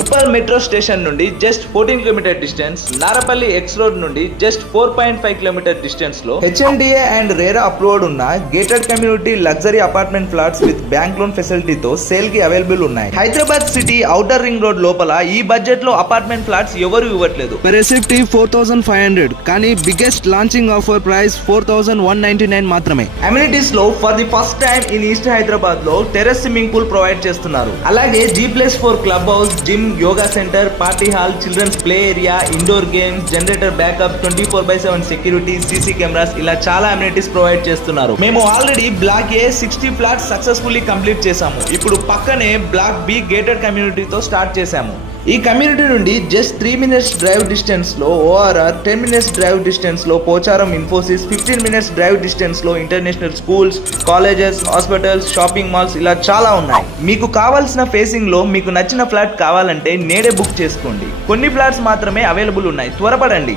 Uppal metro station నుండి just 14 kilometer distance, Narapalli X road నుండి just 4.5 kilometer distance లో HMDA and RERA approved ఉన్న gated community luxury apartment flats with bank loan ఫెసిలిటీతో sale కి available ఉన్నాయి. Hyderabad city outer ring road లోపల ఈ budget లో అపార్ట్మెంట్ ఫ్లాట్స్ ఎవరు ఇవ్వట్లేదు. Per SFT 4500 కానీ బిగ్గెస్ట్ లాంచింగ్ ఆఫర్ ప్రైస్ 4199 మాత్రమే. అమ్యూనిటీస్ లో for the first time in East Hyderabad లో టెర్రస్ స్విమ్మింగ్ పూల్ ప్రొవైడ్ చేస్తున్నారు. అలాగే G+4 club house, gym, yoga centre, party hall, children's play area, indoor games, generator backup, 24/7 security, CC cameras ఇలా చాలా amenities provide చేస్తున్నారు. మేము already block A 60 flats successfully complete చేశాము. ఇప్పుడు పక్కనే బ్లాక్ బి గేటెడ్ కమ్యూనిటీతో స్టార్ట్ చేశాము. ఈ కమ్యూనిటీ నుండి జస్ట్ 3 minutes డ్రైవ్ డిస్టెన్స్ లో ORR, 10 minutes డ్రైవ్ డిస్టెన్స్ లో Pocharam Infosys, 15 minutes drive distance లో international schools, colleges, hospitals, shopping malls ఇలా చాలా ఉన్నాయి. మీకు కావాల్సిన ఫేసింగ్ లో మీకు నచ్చిన ఫ్లాట్ కావాలంటే నేడే బుక్ చేసుకోండి. కొన్ని ఫ్లాట్స్ మాత్రమే అవైలబుల్ ఉన్నాయి, త్వరపడండి.